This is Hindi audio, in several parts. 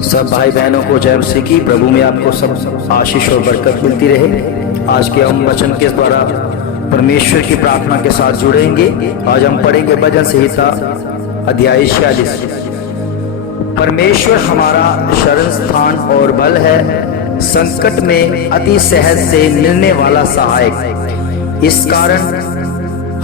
सब भाई बहनों को जय मसीह की। प्रभु में आपको सब आशीष और बरकत मिलती रहे। आज के हम वचन के द्वारा परमेश्वर की प्रार्थना के साथ जुड़ेंगे। आज हम पढ़ेंगे भजन संहिता अध्याय 46। परमेश्वर हमारा शरण स्थान और बल है, संकट में अति सहज से मिलने वाला सहायक। इस कारण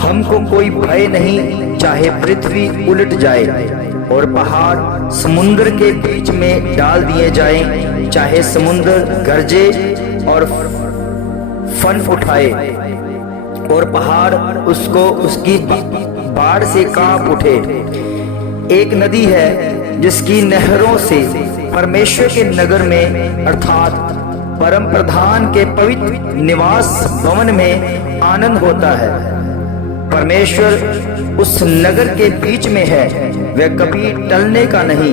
हमको कोई भय नहीं, चाहे पृथ्वी उलट जाए और पहाड़ समुद्र के बीच में डाल दिए जाएं, चाहे समुद्र गरजे और फन उठाए और पहाड़ उसकी बाढ़ से कांप उठे। एक नदी है जिसकी नहरों से परमेश्वर के नगर में अर्थात परम प्रधान के पवित्र निवास भवन में आनंद होता है। परमेश्वर उस नगर के बीच में है, वह कभी टलने का नहीं।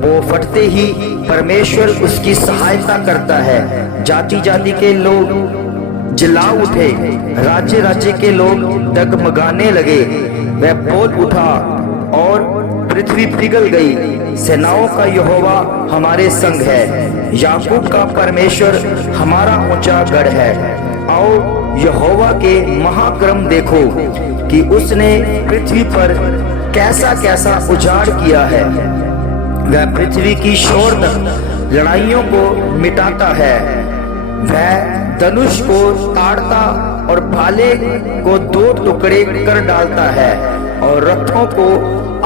वो फटते ही परमेश्वर उसकी सहायता करता है। जाति जाति के लोग जिला उठे, राज्य राज्य के लोग डगमगाने लगे। वह बोल उठा और पृथ्वी पिघल गई। सेनाओं का यहोवा हमारे संग है, याकूब का परमेश्वर हमारा ऊंचा गढ़ है। आओ यहोवा के महाक्रम देखो कि उसने पृथ्वी पर कैसा कैसा उजाड़ किया है। वह पृथ्वी की शोर तक लड़ाइयों को मिटाता है। वह धनुष को ताड़ता और भाले को दो टुकड़े कर डालता है और रथों को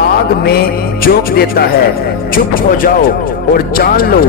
आग में झोंक देता है। चुप हो जाओ और जान लो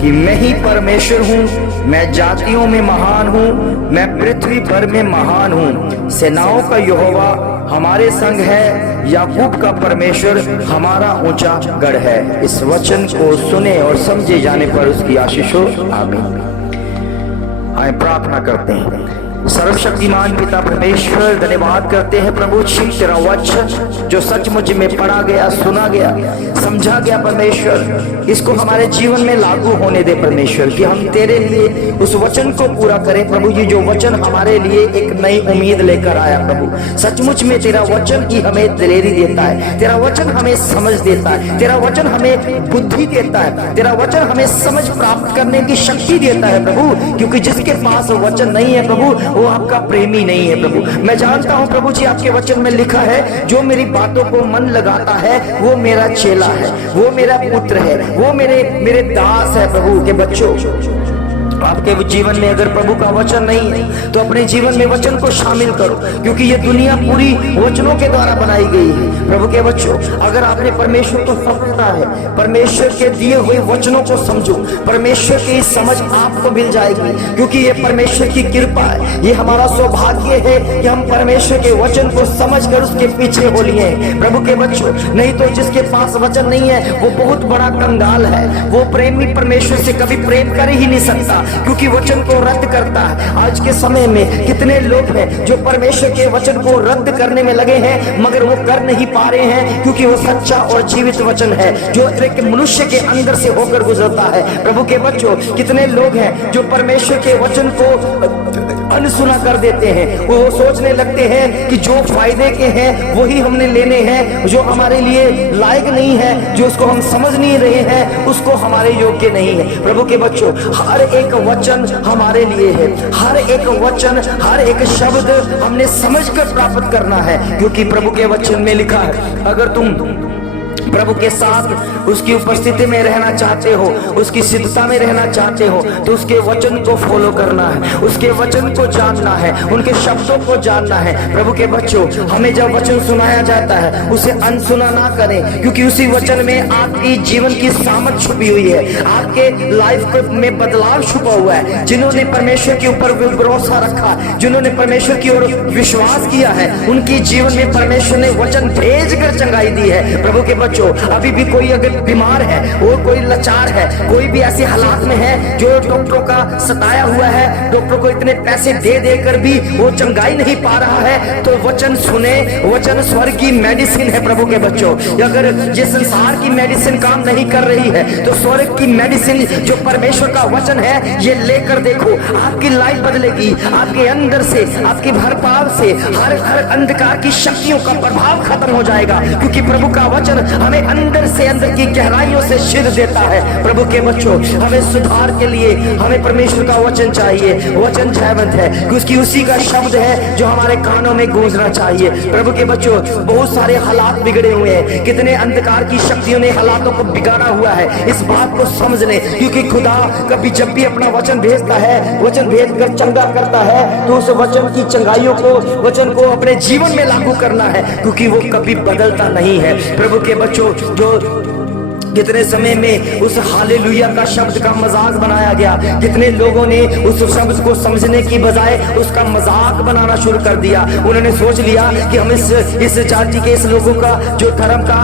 कि मैं ही परमेश्वर हूँ। मैं जातियों में महान हूँ, मैं पृथ्वी भर में महान हूँ। सेनाओं का यहोवा हमारे संग है, याकूब का परमेश्वर हमारा ऊंचा गढ़ है। इस वचन को सुने और समझे जाने पर उसकी आशीष हो। आमीन। आए प्रार्थना करते हैं। सर्वशक्तिमान पिता परमेश्वर, धन्यवाद करते हैं प्रभु जी तेरा वचन जो सचमुच में पढ़ा गया, सुना गया, समझा गया। परमेश्वर इसको हमारे जीवन में लागू होने दे परमेश्वर, कि हम तेरे लिए उस वचन को पूरा करें प्रभु जी। जो वचन हमारे लिए एक नई उम्मीद लेकर आया प्रभु। सचमुच में तेरा वचन ही हमें दिलेरी देता है, तेरा वचन हमें समझ देता है, तेरा वचन हमें बुद्धि देता है, तेरा वचन हमें समझ प्राप्त करने की शक्ति देता है प्रभु। क्योंकि जिसके पास वचन नहीं है प्रभु, वो आपका प्रेमी नहीं है प्रभु। मैं जानता हूं प्रभु जी, आपके वचन में लिखा है, जो मेरी बातों को मन लगाता है वो मेरा चेला है, वो मेरा पुत्र है, वो मेरे दास है। प्रभु के बच्चों, आपके जीवन में अगर प्रभु का वचन नहीं है तो अपने जीवन में वचन को शामिल करो, क्योंकि ये दुनिया पूरी वचनों के द्वारा बनाई गई है। प्रभु के बच्चों, अगर आपने परमेश्वर को समझना है, परमेश्वर के दिए हुए वचनों को समझो, परमेश्वर की समझ आपको मिल जाएगी। क्योंकि ये परमेश्वर की कृपा है, ये हमारा सौभाग्य है कि हम परमेश्वर के वचन को समझकर उसके पीछे हो लिए हैं। प्रभु के बच्चों, नहीं तो जिसके पास वचन नहीं है वो बहुत बड़ा कंगाल है। वो प्रेमी परमेश्वर से कभी प्रेम कर ही नहीं सकता, क्योंकि वचन को रद्द करता है। आज के समय में कितने लोग हैं जो परमेश्वर के वचन को रद्द करने में लगे हैं, मगर वो कर नहीं पा रहे हैं, क्योंकि वो सच्चा और जीवित वचन है जो एक मनुष्य के अंदर से होकर गुजरता है। प्रभु के बच्चों, कितने लोग हैं जो परमेश्वर के वचन को अनसुना कर देते हैं। वो सोचने लगते हैं कि जो फायदे के हैं वही हमने लेने हैं, जो हमारे लिए लायक नहीं है, जो उसको हम समझ नहीं रहे हैं, उसको हमारे योग्य नहीं है। प्रभु के बच्चों, हर एक वचन हमारे लिए है, हर एक वचन, हर एक शब्द हमने समझकर प्राप्त करना है। क्योंकि प्रभु के वचन में लिखा है, अगर तुम प्रभु के साथ उसकी उपस्थिति में रहना चाहते हो, उसकी सिद्धता में रहना चाहते हो, तो उसके वचन को फॉलो करना है, उसके वचन को जानना है, उनके शब्दों को जानना है। प्रभु के बच्चों, हमें जब वचन सुनाया जाता है उसे अनसुना ना करें, क्योंकि उसी वचन में आपकी जीवन की सामर्थ छुपी हुई है, आपके लाइफ में बदलाव छुपा हुआ है। जिन्होंने परमेश्वर के ऊपर भरोसा रखा, जिन्होंने परमेश्वर की ओर विश्वास किया है, उनकी जीवन में परमेश्वर ने वचन भेजकर चंगाई दी है। प्रभु के बच्चों, अभी भी कोई अगर बीमार है और कोई लाचार है, कोई भी ऐसे हालात में है जो डॉक्टरों का सताया हुआ है, डॉक्टर को इतने पैसे दे देकर भी वो चंगाई नहीं पा रहा है, तो वचन सुने। वचन स्वर्ग की मेडिसिन है। प्रभु के बच्चों, अगर ये संसार की मेडिसिन काम नहीं कर रही है तो स्वर्ग की मेडिसिन जो परमेश्वर का वचन है, ये लेकर देखो, आपकी लाइफ बदलेगी। आपके अंदर से, आपके भरपाव से हर अंधकार की शक्तियों का प्रभाव खत्म हो जाएगा, क्योंकि प्रभु का वचन हमें अंदर से अंदर की गहराइयों से शिर देता है। प्रभु के बच्चों, हमें सुधार के लिए हमें परमेश्वर का वचन चाहिए। वचन जयवंत है कि उसकी उसी का शब्द है जो हमारे कानों में गूंजना चाहिए। प्रभु के बच्चों, बहुत सारे हालात बिगड़े हुए हैं, कितने अंधकार की शक्तियों ने हालातों को बिगाड़ा हुआ है। इस बात को समझ ले, क्योंकि खुदा कभी जब भी अपना वचन भेजता है, वचन भेजकर चंगा करता है, तो उस वचन की चंगाइयों को, वचन को अपने जीवन में लागू करना है, क्योंकि वो कभी बदलता नहीं है। प्रभु के बच्चों, जो कितने समय में उस हालेलुया का शब्द का मजाक बनाया गया, कितने लोगों ने उस शब्द को समझने की बजाय उसका मजाक बनाना शुरू कर दिया। उन्होंने सोच लिया कि हम इस जाति के, इस लोगों का जो धर्म का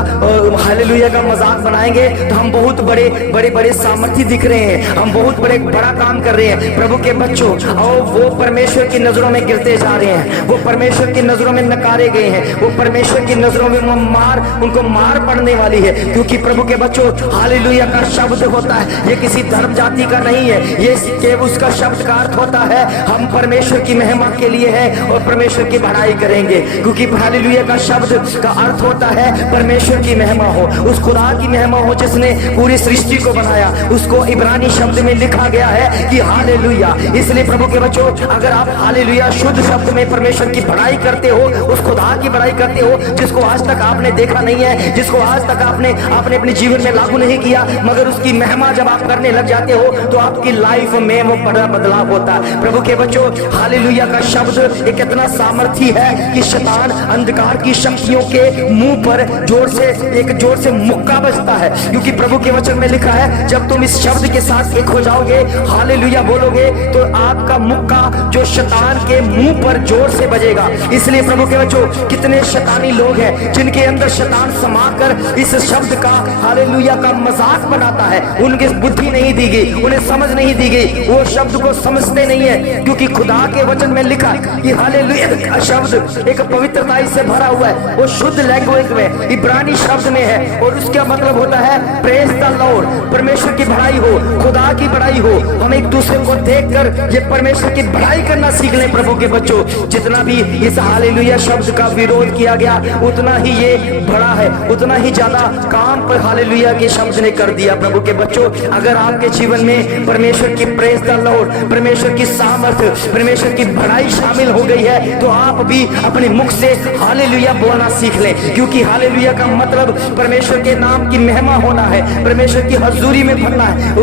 हालेलुया का मजाक बनाएंगे तो हम बहुत बड़े सामर्थ्य दिख रहे हैं, हम बहुत बड़ा काम कर रहे हैं। प्रभु के बच्चों, और वो परमेश्वर की नजरों में गिरते जा रहे हैं, वो परमेश्वर की नजरों में नकारे गए हैं, वो परमेश्वर की नजरों में उनको मार पड़ने वाली है। क्योंकि प्रभु के बच्चों, हालेलुया का शब्द होता है, ये किसी धर्म जाति का नहीं है, ये केवल उसका शब्द का अर्थ होता है हम परमेश्वर की महिमा के लिए है और परमेश्वर की बढ़ाई करेंगे। क्योंकि हालेलुया का शब्द का अर्थ होता है परमेश्वर की महिमा हो, उस खुदा की महिमा हो जिसने पूरी सृष्टि को बनाया। उसको इब्रानी शब्द में लिखा गया है कि हालेलुया। इसलिए प्रभु के बच्चों, अगर आप हालेलुया शुद्ध शब्द में परमेश्वर की बढ़ाई करते हो, उस खुदा की बढ़ाई करते हो जिसको आज तक आपने देखा नहीं है, जिसको आज तक आपने अपने जीवन में लागू नहीं किया, मगर उसकी महिमा जब आप करने लग जाते हो तो आपकी लाइफ में वो बड़ा बदलाव होता है। प्रभु के बच्चों, हालेलुया का शब्द एक इतना सामर्थी है कि शैतान अंधकार की शक्तियों के मुंह पर जोर से मुक्का बजता है। क्योंकि प्रभु के वचन में लिखा है, जब तुम इस शब्द के साथ एक हो जाओगे, हालेलुया बोलोगे, तो आपका मुक्का जो शैतान के मुंह पर जोर से बजेगा। इसलिए प्रभु के बच्चों, कितने शैतानी लोग हैं जिनके अंदर शैतान समाकर इस शब्द का, हालेलुया का मजाक बनाता है। उनकी बुद्धि नहीं दी गई, उन्हें समझ नहीं दी गई, वो शब्द को समझते नहीं है। क्योंकि खुदा के वचन में लिखा कि हालेलुया का शब्द एक पवित्रता से भरा हुआ है, वो शुद्ध लैंग्वेज में इब्रानी शब्द में है, और उसका मतलब होता है प्रेज द लॉर्ड, परमेश्वर की बढ़ाई हो, खुदा की बढ़ाई हो। हम एक दूसरे को देखकर ये परमेश्वर की बढ़ाई करना सीख लें। प्रभु के बच्चों, जितना भी इस हालेलुया शब्द का विरोध किया गया, उतना ही ये बड़ा है, उतना ही ज्यादा काम पर हालेलुया के शब्द ने कर दिया। प्रभु के बच्चों, अगर आपके जीवन में परमेश्वर की प्रेज द लॉर्ड, परमेश्वर की सामर्थ्य, परमेश्वर की बढ़ाई शामिल हो गई है, तो आप भी अपने मुख से हालेलुया बोलना सीख लें। क्योंकि हालेलुया का मतलब परमेश्वर के नाम की महिमा होना है, परमेश्वर की हजूरी में भरना है,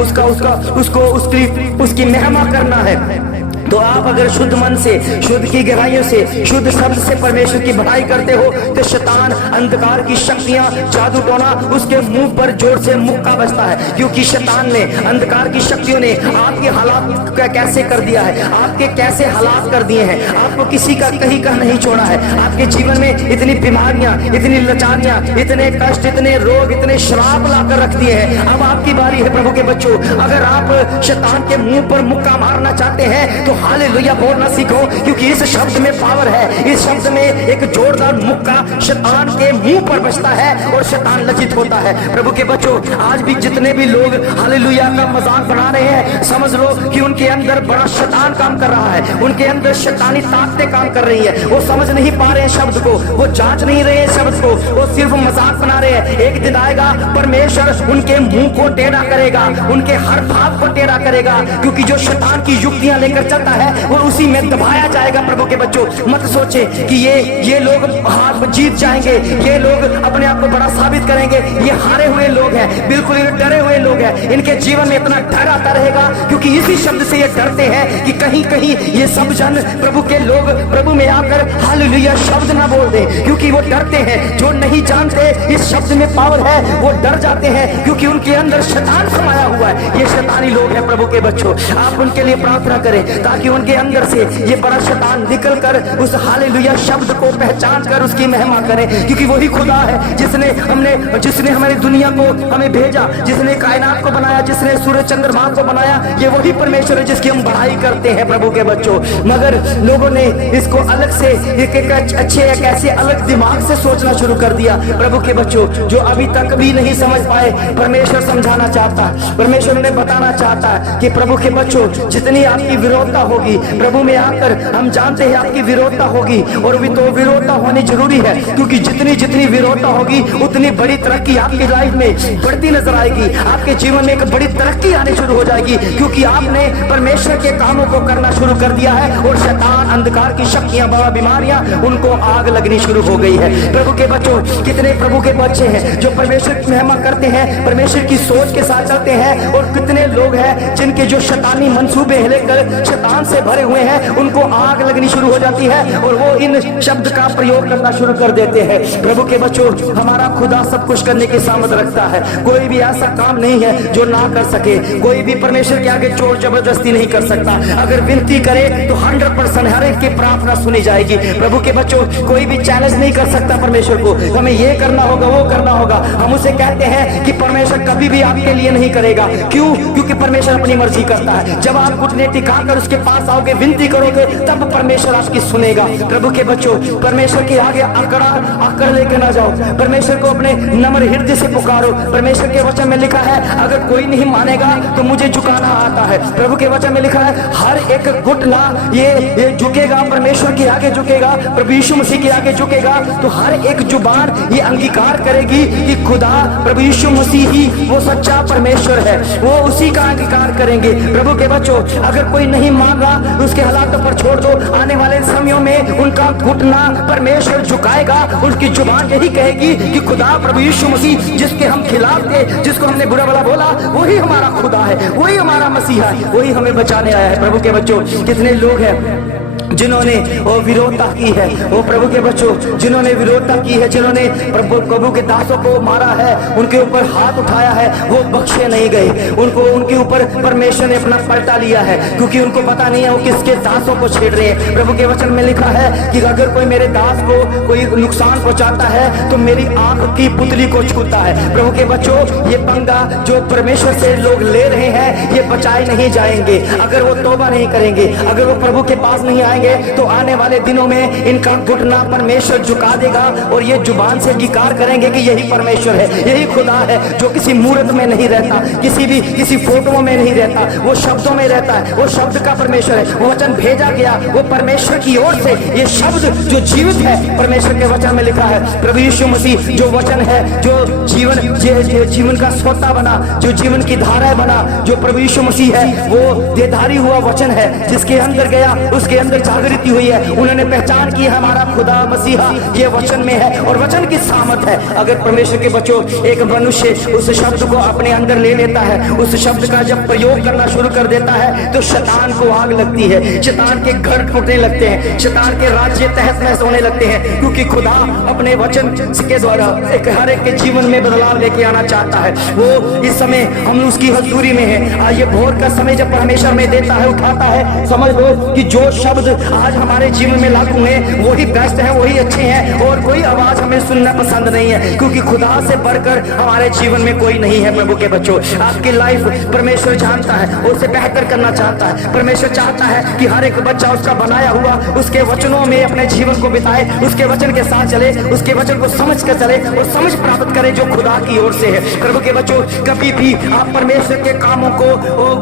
उसकी महिमा करना है। तो आप अगर शुद्ध मन से, शुद्ध की गहराइयों से, शुद्ध शब्द से परमेश्वर की बढ़ाई करते हो, तो शैतान, अंधकार की शक्तियां, जादू टोना, उसके मुंह पर जोर से मुक्का बजता है। क्योंकि शैतान ने, अंधकार की शक्तियों ने आपके हालात कैसे कर दिया है, आपके कैसे हालात कर दिए हैं, आपको किसी का कहीं का नहीं छोड़ा है। आपके जीवन में इतनी बीमारियां, इतनी लाचारियां, इतने कष्ट, इतने रोग, इतने श्राप लाकर रख दिए हैं। अब आपकी बारी है प्रभु के बच्चों, अगर आप शैतान के मुंह पर मुक्का मारना चाहते हैं तो हालेलुया बोलना सीखो। क्योंकि इस शब्द में पावर है, इस शब्द में एक जोरदार मुक्का शैतान के मुंह पर बजता है और शैतान लज्जित होता है। प्रभु के बच्चों, आज भी जितने भी लोग हालेलुया का मजाक बना रहे हैं, समझ लो कि उनके अंदर बड़ा शैतान काम कर रहा है, उनके अंदर शैतानी ताकतें काम कर रही है। वो समझ नहीं पा रहे हैं शब्द को, वो जांच नहीं रहे हैं शब्द को, वो सिर्फ मजाक बना रहे हैं। एक दिन आएगा, परमेश्वर उनके मुंह को टेढ़ा करेगा, उनके हर भाव को टेढ़ा करेगा। क्योंकि जो शैतान की युक्तियां लेकर चलता है वो उसी में दबाया जाएगा। प्रभु के बच्चों, मत सोचे कि ये लोग हार जीत जाएंगे, ये लोग अपने आप को बड़ा साबित करेंगे। ये हारे हुए लोग हैं, बिल्कुल ये डरे हुए लोग हैं। इनके जीवन में इतना डर आता रहेगा, क्योंकि इसी शब्द से ये डरते हैं कि कहीं कहीं ये सब जन, प्रभु के लोग, प्रभु में आकर हालेलुया शब्द ना बोल दे। क्योंकि वो डरते हैं, जो नहीं जानते इस शब्द में पावर है, वो डर जाते हैं, क्योंकि उनके अंदर शैतान समाया हुआ है। ये शैतानी लोग हैं। प्रभु के बच्चों, आप उनके लिए प्रार्थना करें ताकि उनके अंदर से ये बड़ा शैतान निकलकर उस हालेलुया शब्द को पहचान कर उसकी महिमा करें। क्योंकि वही खुदा है जिसने हमारी दुनिया को हमें भेजा, जिसने कायनात को बनाया, जिसने सूर्य चंद्रमा को बनाया। ये वही परमेश्वर है जिसकी हम बढ़ाई करते हैं। प्रभु के बच्चों, मगर लोगों ने इसको अलग से एक अच्छे एक ऐसे अलग दिमाग से सोचना शुरू कर दिया। प्रभु के बच्चों, जो अभी तक भी नहीं समझ पाए, परमेश्वर समझाना चाहता है, परमेश्वर उन्हें बताना चाहता है कि प्रभु के बच्चों, जितनी आपकी विरोधता होगी। प्रभु में आकर हम जानते हैं आपकी विरोधता होगी, और भी तो विरोधता होनी जरूरी है, क्योंकि जितनी जितनी विरोधता होगी उतनी बड़ी तरक्की आपकी लाइफ में बढ़ती नजर आएगी। आपके जीवन में एक बड़ी तरक्की आनी शुरू हो जाएगी, क्योंकि आपने परमेश्वर के कामों को करना शुरू कर दिया है, और शैतान, अंधकार की शक्तियां, बड़ा बीमारियां, उनको आग लगनी शुरू हो गई है। प्रभु के बच्चों, कितने प्रभु के बच्चे हैं जो परमेश्वर की महिमा करते हैं, परमेश्वर की सोच के साथ चलते हैं, और कितने लोग हैं जिनके जो शैतानी मंसूबे लेकर शैतान से भरे हुए हैं, उनको आग लगनी शुरू हो जाती है, और वो इन शब्द का प्रयोग करना शुरू कर देते हैं। प्रभु के बच्चों, हमारा खुदा सब कुछ करने की सामर्थ रखता है। कोई भी ऐसा काम नहीं है जो ना कर सके। कोई भी परमेश्वर के आगे जोर जबरदस्ती नहीं कर सकता। अगर विनती करे तो 100% हर एक की प्रार्थना सुनी जाएगी। प्रभु के बच्चों, कोई भी चैलेंज नहीं कर सकता परमेश्वर को, हमें ये करना होगा, वो करना होगा। हम उसे कहते हैं कि परमेश्वर कभी भी आपके लिए नहीं करेगा। क्यों? क्योंकि परमेश्वर अपनी मर्जी करता है। जब आप घुटने टिकाकर उसके पास आओगे, विनती करोगे, तब परमेश्वर आपकी सुनेगा। प्रभु के बच्चों, परमेश्वर के आगे आकड़ लेके ना जाओ, परमेश्वर को अपने नम्र हृदय से पुकारो। परमेश्वर के वचन में लिखा है, अगर कोई नहीं मानेगा तो मुझे झुकाना आता है। प्रभु के वचन में लिखा है, हर एक घुटना ये झुकेगा, परमेश्वर के आगे झुकेगा, प्रभु यीशु मसीह के आगे झुकेगा, तो हर एक जुबान ये अंगीकार करेगी कि खुदा प्रभु यीशु मसीह ही वो सच्चा परमेश्वर है, वो उसी का अंगीकार करेंगे। प्रभु के बच्चों, अगर कोई नहीं मान रहा, उसके हालातों पर छोड़ दो। आने वाले समयों में उनका घुटना परमेश्वर झुकाएगा, उसकी जुबान यही कहेगी कि खुदा प्रभु यीशु मसीह, जिसके हम खिलाफ थे, जिसको हमने बुरा भला बोला, वही हमारा खुदा है, वही हमारा मसीहा है, वही हमें बचाने आया है। प्रभु के बच्चों, कितने लोग हैं जिन्होंने वो विरोधता की है, वो प्रभु के बच्चों जिन्होंने विरोधता की है, जिन्होंने प्रभु के दासों को मारा है, उनके ऊपर हाथ उठाया है, वो बख्शे नहीं गए। उनको उनके ऊपर परमेश्वर ने अपना पलटा लिया है, क्योंकि उनको पता नहीं है वो किसके दासों को छेड़ रहे हैं। प्रभु के वचन में लिखा है कि अगर कोई मेरे दास को कोई नुकसान पहुंचाता है तो मेरी आंख की पुतली को छूता है। प्रभु के बच्चों, ये पंगा जो परमेश्वर से लोग ले रहे हैं, ये बचाए नहीं जाएंगे अगर वो तौबा नहीं करेंगे, अगर वो प्रभु के पास नहीं आएंगे, तो आने वाले दिनों में इनका घुटना परमेश्वर झुका देगा, और ये जुबान से अंगीकार करेंगे कि यही परमेश्वर है, यही खुदा है, जो किसी मूर्त में नहीं रहता, किसी फोटो में नहीं रहता, वो शब्दों में रहता है, वो शब्द का परमेश्वर है। वो वचन भेजा गया, वो परमेश्वर की ओर से, ये शब्द जो जीवित है, परमेश्वर के वचन में लिखा है। प्रभु यीशु मसीह जो वचन है, जो जीवन का सोता बना, जो जीवन की धारा बना, जो प्रभु यीशु मसीह है, वो देधारी हुआ वचन है, जिसके अंदर गया उसके अंदर जागृति हुई है। उन्होंने पहचान की हमारा खुदा मसीहा ये वचन में है, और वचन की सामर्थ है। अगर परमेश्वर के बच्चों, एक मनुष्य उस शब्द को अपने अंदर ले लेता है, उस शब्द का जब प्रयोग करना शुरू कर देता है, तो शैतान को आग लगती है, शैतान के घर टूटने लगते हैं, शैतान के राज्य तहस नहस होने लगते हैं, क्योंकि खुदा अपने वचन के द्वारा एक हर एक के जीवन में बदलाव लेके आना चाहता है। वो इस समय हम उसकी हजूरी में है। ये भोर का समय जब परमेश्वर में देता है, उठाता है, समझ लो कि जो शब्द आज हमारे जीवन में लागू है, वही बेस्ट है, वही अच्छे हैं, और कोई आवाज हमें सुनना पसंद नहीं है, क्योंकि खुदा से बढ़कर हमारे जीवन में कोई नहीं है। प्रभु के बच्चों, आपकी लाइफ परमेश्वर जानता है, उसे बेहतर करना चाहता है। परमेश्वर चाहता है कि हर एक बच्चा उसका बनाया हुआ उसके वचनों में अपने जीवन को बिताए, उसके वचन के साथ चले, उसके वचन को समझ कर चले, और समझ प्राप्त करे जो खुदा की ओर से है। प्रभु के बच्चों, कभी भी आप परमेश्वर के कामों को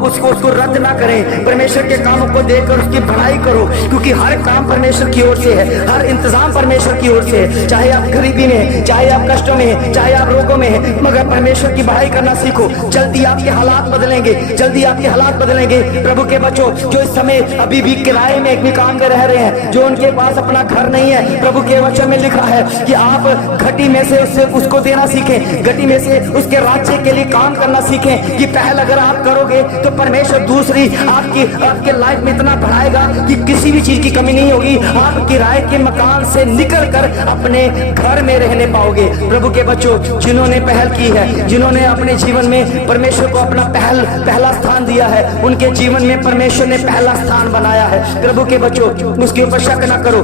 उसको रद्द ना करें। परमेश्वर के कामों को देखकर उसकी भलाई करो, क्योंकि हर काम परमेश्वर की ओर से है, हर इंतजाम परमेश्वर की ओर से है। चाहे आप गरीबी में, चाहे आप कष्टों में, चाहे आप रोगों में हैं, मगर परमेश्वर की बड़ाई करना सीखो। जल्दी आपके हालात बदलेंगे, जल्दी आपके हालात बदलेंगे। प्रभु के बच्चों, जो इस समय अभी भी किराए में एक मकान में रह रहे हैं, जो उनके पास अपना घर नहीं है, प्रभु के वचन में लिखा है कि आप घटी में से उसको देना सीखें, घटी में से उसके राज्य के लिए काम करना सीखें। कि पहल अगर आप करोगे तो परमेश्वर दूसरी आपके लाइफ में इतना बढ़ाएगा कि किसी भी चीज की कमी नहीं होगी। आप किराए के मकान से निकलकर अपने घर में रहने पाओगे। प्रभु के बच्चों, जिन्होंने पहल की है, जिन्होंने अपने जीवन में परमेश्वर को अपना पहला स्थान दिया है, उनके जीवन में परमेश्वर ने पहला स्थान बनाया है। प्रभु के बच्चों, उसके ऊपर शक न करो।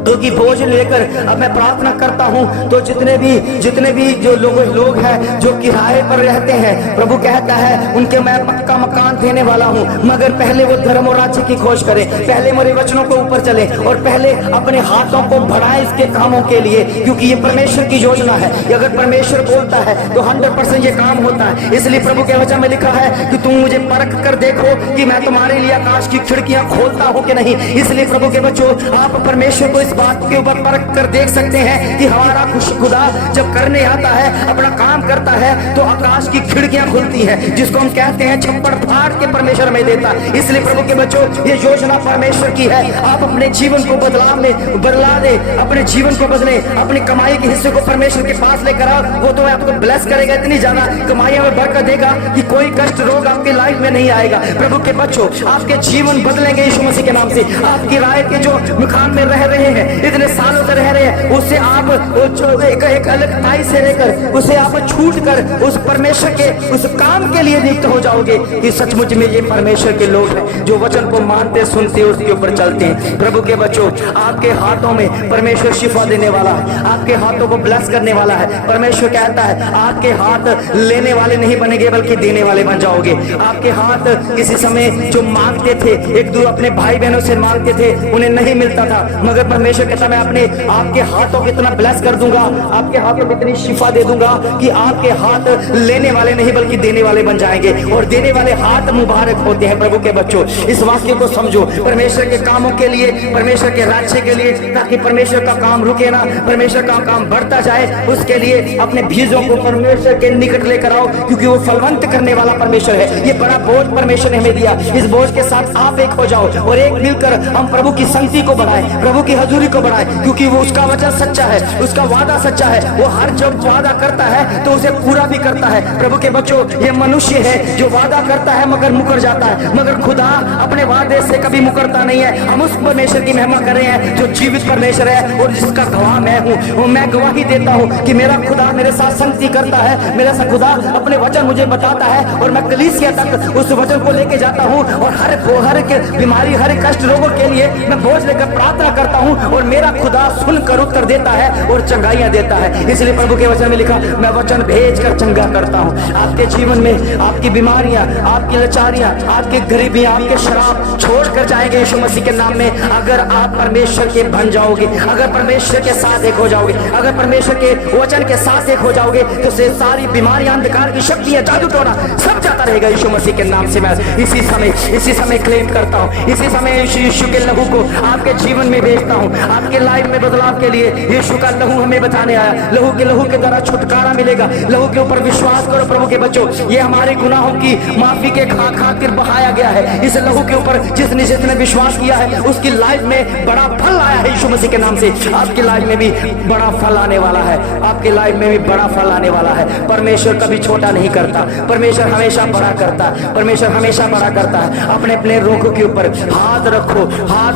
क्योंकि बोझ लेकर अब मैं प्रार्थना करता हूं तो जितने भी जो लोग हैं जो किराए पर रहते हैं, प्रभु कहता है उनके मैं पक्का मकान देने वाला हूं, मगर पहले वो धर्म और राज्य की खोज करें, पहले मेरे वचनों को ऊपर चले और पहले अपने हाथों को बढ़ाएं इसके कामों के लिए, क्योंकि ये परमेश्वर की योजना है। अगर परमेश्वर बोलता है तो 100% ये काम होता है। इसलिए प्रभु के वचन में लिखा है कि तुम मुझे परख कर देखो कि मैं तुम्हारे लिए आकाश की खिड़कियां खोलता हूं कि नहीं। इसलिए प्रभु के बच्चों, आप परमेश्वर को इस बात के ऊपर परख कर देख सकते हैं कि हमारा खुदा जब करने आता है, अपना काम करता है, तो आकाश की खिड़कियां खुलती हैं, जिसको हम कहते हैं छप्पर फाड़ के परमेश्वर में देता। इसलिए प्रभु के बच्चों, ये योजना परमेश्वर की है। आप अपने जीवन को बदला दे, अपने जीवन को बदले, अपनी कमाई के हिस्से को परमेश्वर के पास लेकर आओ, वो तो आपको ब्लेस करेगा, इतनी ज्यादा कमाइयों में बरकत देगा कि कोई कष्ट रोग आपकी लाइफ में नहीं आएगा। प्रभु के बच्चों, आपके जीवन बदलेंगे यीशु मसीह के नाम से। आपकी राय के जो मकान में रह रहे हैं, इतने सालों से रह रहे हैं, उससे आप एक अलग ताई से लेकर उसे आप छूट कर उस परमेश्वर के उस काम के लिए नियुक्त हो जाओगे कि सचमुच में ये परमेश्वर के लोग हैं जो वचन को मानते, सुनते, उसके ऊपर चलते हैं। प्रभु के बच्चों, आपके हाथों में परमेश्वर शिफा देने वाला है, आपके हाथों को ब्लेस करने वाला है। परमेश्वर कहता है आपके हाथ लेने वाले नहीं बनेंगे बल्कि देने वाले बन जाओगे। आपके हाथ किसी समय जो मांगते थे, एक दो अपने भाई बहनों से मांगते थे, उन्हें नहीं मिलता था, मगर परमेश्वर कहता मैं अपने आपके हाथों को इतना ब्लेस कर दूंगा, आपके हाथों को इतनी शिफा दे दूंगा कि आपके हाथ लेने वाले नहीं बल्कि देने वाले बन जाएंगे। और देने वाले हाथ मुबारक होते हैं। प्रभु के बच्चों, इस वाक्य को समझो, परमेश्वर के कामों के लिए, परमेश्वर के राज्य के लिए, ताकि परमेश्वर का काम रुके ना, परमेश्वर का काम बढ़ता जाए, उसके लिए अपने बीजों को परमेश्वर के निकट लेकर आओ, क्योंकि वो फलवंत करने वाला परमेश्वर है। ये बड़ा बोझ परमेश्वर ने हमें दिया, इस बोझ के साथ आप एक हो जाओ और एक मिलकर हम प्रभु की संगति को बढ़ाएं, प्रभु की हजूरी को बढ़ाएं, क्योंकि वो उसका वचन सच्चा है, उसका वादा सच्चा है। वो हर जब वादा करता है तो उसे पूरा भी करता है। प्रभु के बच्चों, ये मनुष्य है जो वादा करता है मगर मुकर जाता है, मगर खुदा अपने वादे से कभी मुकरता नहीं है। हम उस परमेश्वर की महिमा कर रहे हैं जो जीवित परमेश्वर है और जिसका गवाह मैं हूँ। मैं गवाही देता हूँ कि मेरा खुदा मेरे साथ संगति करता है, मेरा सा खुदा अपने वचन मुझे बताता है और मैं कलीसिया तक उस वचन को लेके जाता हूँ और हर बीमारी, हर कष्ट रोगों के लिए मैं बोझ लेकर प्रार्थना करता हूँ और मेरा खुदा सुनकर उत्तर देता है और चंगाइयां देता है। इसलिए प्रभु के वचन में लिखा, मैं वचन भेजकर चंगा करता हूँ। आपके जीवन में आपकी बीमारियां, आपकी लाचारियां, आपकी गरीबियां, आपके शराब छोड़कर जाएंगे यीशु मसीह के नाम में, अगर आप परमेश्वर के बन जाओगे, अगर परमेश्वर के साथ एक हो जाओगे, अगर परमेश्वर के वचन के साथ एक हो जाओगे, तो से सारी बीमारियां, अंधकार की शक्तियां, जादू टोना सब जाता रहेगा यीशु मसीह के नाम से। मैं इसी समय क्लेम करता हूँ, इसी समय यीशु के लहू को आपके जीवन में भेजता हूँ। आपके लाइफ में बदलाव के लिए यीशु का लहू हमें बताने आया। लहू के द्वारा छुटकारा मिलेगा। लहू के ऊपर विश्वास करो प्रभु के बच्चों, ये हमारे गुनाहों की माफी के खातिर बहाया गया है। इस लहू के ऊपर जिसने विश्वास किया है उसकी लाइफ में बड़ा फल आया है यीशु मसीह के नाम से। आपकी लाइफ में भी बड़ा फल आने वाला है, आपकी लाइफ में भी बड़ा फल आने वाला है। परमेश्वर कभी छोटा नहीं करता, परमेश्वर हमेशा बड़ा करता है, परमेश्वर हमेशा बड़ा करता है। अपने अपने रोगों के ऊपर हाथ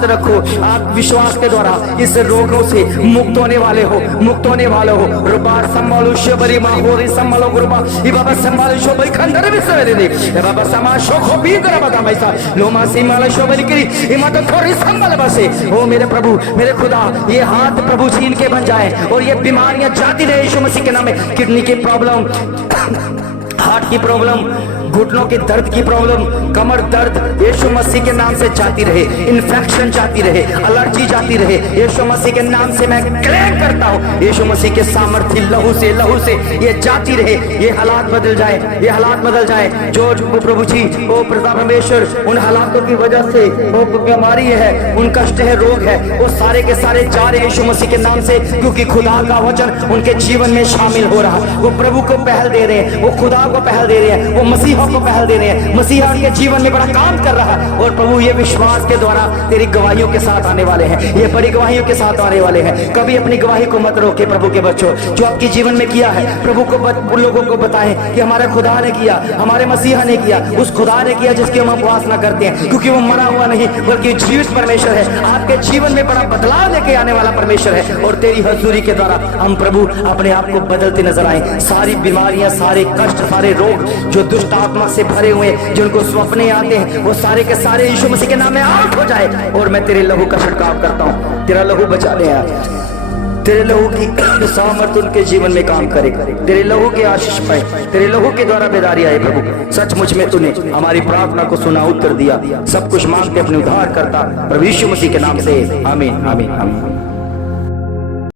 रखो। आप विश्वास के द्वारा इस रोगों से मुक्त होने वाले हो। रुबार संभालो शबरी माहोरी संभालो गुरुबा ई बाबा संभालो शबरी खंडर भी सवेरे दे ए बाबा समा शोखो भी कर बता मैसा लोमा सीमाला शबरी करी ई मत थोड़ी संभाल बसे। ओ मेरे प्रभु, मेरे खुदा, ये हाथ प्रभु छीन के बन जाए और ये बीमारियां जाती रहे यीशु मसीह के नाम में। किडनी की प्रॉब्लम, हार्ट की प्रॉब्लम, घुटनों के दर्द की प्रॉब्लम, कमर दर्द यीशु मसीह के नाम से जाती रहे। इन्फेक्शन जाती रहे, एलर्जी जाती रहे, यीशु मसीह के नाम से मैं क्लेम करता हूँ। यीशु मसीह के सामर्थ्य लहू से ये जाती रहे। ये हालात बदल जाए, जो प्रभु जी, ओ प्रताप परमेश्वर, उन हालातों की वजह से वो बीमारी है, उन कष्ट है, रोग है, वो सारे के सारे जा रहे यीशु मसीह के नाम से, क्योंकि खुदा का वचन उनके जीवन में शामिल हो रहा। वो प्रभु को पहल दे रहे हैं, वो खुदा को पहल दे रहे हैं, वो मसीहा को पहल दे रहे हैं। मसीहा उनके जीवन में बड़ा काम कर रहा है और प्रभु ये विश्वास के द्वारा तेरी गवाहियों के साथ आने वाले हैं, ये बड़ी गवाहियों के साथ आने वाले हैं। कभी अपनी गवाही को मत रोके प्रभु के बच्चों। जो आपके जीवन में किया है प्रभु को उन लोगों को बताएं कि हमारे खुदा ने किया, हमारे मसीहा ने किया, उस खुदा ने किया जिसकी हम उपवास ना करते हैं, क्योंकि वो मरा हुआ नहीं बल्कि जीवित परमेश्वर है। आपके जीवन में बड़ा बदलाव लेके आने वाला परमेश्वर है और तेरी हजूरी के द्वारा हम प्रभु अपने आप को बदलते नजर आए। सारी बीमारियां, सारे कष्ट, सारे रोग जो दुष्ट आत्मा से भरे हुए जिनको स्वप्ने आते हैं वो सारे के सारे यीशु मसीह के नाम में आउट हो जाए। और मैं तेरे लहू का छिड़काव करता हूँ, तेरा लहू बचा ले यार, तेरे लहू की सामर्थ उनके जीवन में काम करे, तेरे लहू के आशीष पाए, तेरे लहू के द्वारा बेदारी आए। प्रभु सचमुच में तूने हमारी प्रार्थना को सुना, उत्तर दिया। सब कुछ मांगते अपने उद्धार करता प्रभु यीशु मसीह के नाम से, आमीन आमीन आमीन।